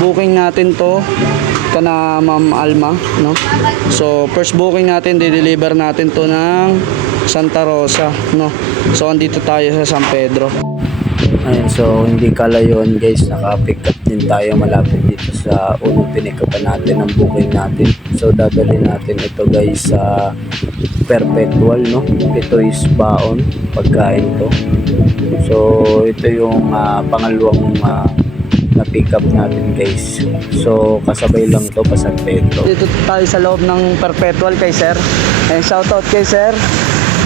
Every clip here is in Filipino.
booking natin to kana Ma'am Alma, no? So first booking natin, di-deliver natin to ng Santa Rosa, no? So andito tayo sa San Pedro. Ayan, so hindi kalayuan guys, naka-pick up din tayo malapit dito sa unang pinikapan natin ng booking natin. So dadalhin natin ito guys sa Perpetual, no? Ito is baon, pagkain to. So ito yung pangalawang na pick up natin guys. So kasabay lang to pa San Pedro. Dito tayo sa loob ng Perpetual kay sir. And shout out kay sir.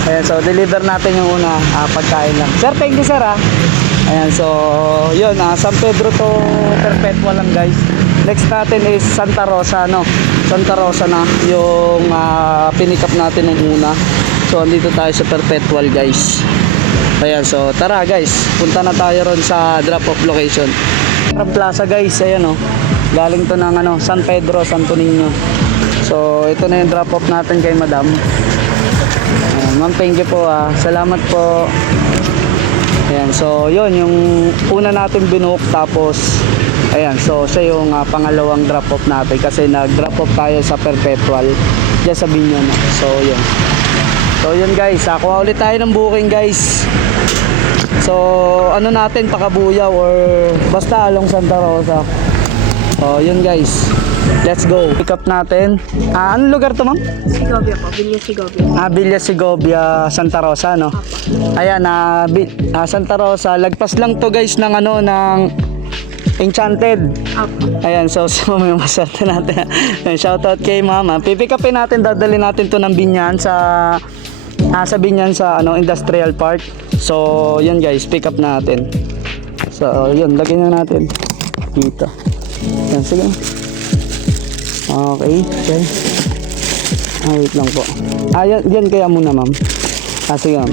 Ayan, so deliver natin yung una pagkain lang. Sir, thank you sir Ayan, so yun, San Pedro to Perpetual lang guys. Next natin is Santa Rosa, no? Santa Rosa na yung pinick up natin ng una. So andito tayo sa Perpetual guys. Ayan, so tara guys, punta na tayo ron sa drop off location. Plaza guys, ayan galing to ng San Pedro, Santo Niño. So ito na yung drop off natin kay madam. Ma'am, thank you po salamat po. Ayan, so yun yung una natin binuhok, tapos ayan, so siya yung pangalawang drop off natin kasi nag drop off tayo sa Perpetual dyan sa Binyon. So yun guys, kuha ulit tayo ng booking guys. So ano natin, Pakabuyaw or basta along Santa Rosa. So yun guys, let's go. Pick up natin. Anong lugar to ma'am? Segovia po, Villa Segovia. Villa Segovia, Santa Rosa, no? Ayan, Santa Rosa. Lagpas lang to guys ng ng Enchanted. Ayan, so may masarte natin. Shoutout kay mama. Pipick upin natin, dadali natin to ng Binyan sa Binyan sa Industrial Park. So yun guys, pick up natin. So yun, lagyan na natin dito. Yan, sige. Okay. Wait lang po. Yan kaya muna ma'am. Sige ma'am.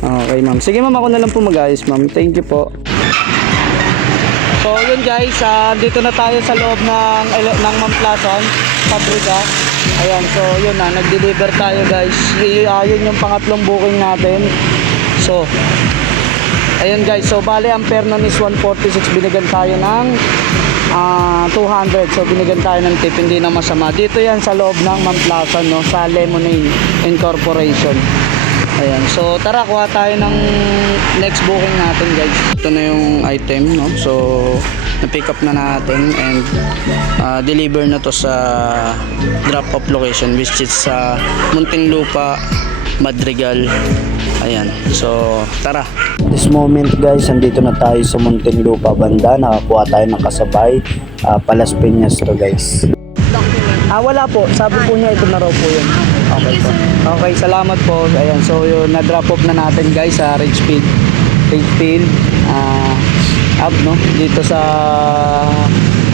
Okay ma'am. Sige ma'am, ako na lang po mag-ayos ma'am. Thank you po. So yun guys, dito na tayo sa loob ng Ma'am Plaza, Pabrika. Ayan, so yun nag-deliver tayo guys. Yun yung pangatlong booking natin. So ayun guys, so bale ang fare nun is 146, binigyan tayo ng 200. So binigyan tayo ng tip, hindi na masama. Dito yan sa loob ng Ma'am Plaza, no, sa Lemonade Incorporation. Ayan, so tara, kuha tayo ng next booking natin guys. Ito na yung item, no, so na-pick up na natin and deliver na to sa drop off location, which is sa Muntinlupa, Madrigal. Ayan, so tara. This moment guys, andito na tayo sa Muntinlupa banda. Nakakuha tayo ng kasabay, Palas Piñas to guys. Wala po, sabi po niya ito na raw po yun. Okay po. Okay, salamat po. Ayan, so yun, na-drop off na natin guys sa Ridgefield no, dito sa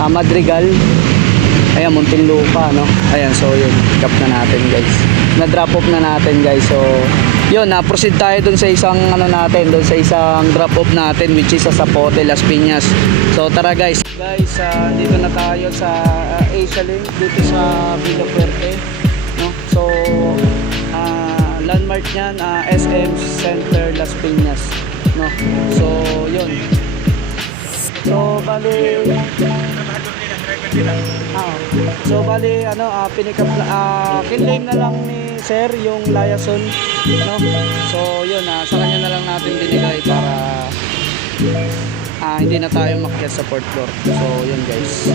Madrigal. Ayan, Muntinlupa, no. Ayan, so yun, pick up na natin guys. Na-drop off na natin guys. So yun, proceed tayo dun sa isang dun sa isang drop off natin, which is sa Zapote, Las Piñas. So tara guys. Guys, dito na tayo sa Asia Link, dito sa Villa Fuerte, no. So landmark niyan, SM Center Las Piñas, no. So yun. So bali pinick up kinlame na lang ni sir yung liaison, no. So yun, sa kanya na lang natin binigay para hindi na tayo makyat sa fourth floor. So yun guys.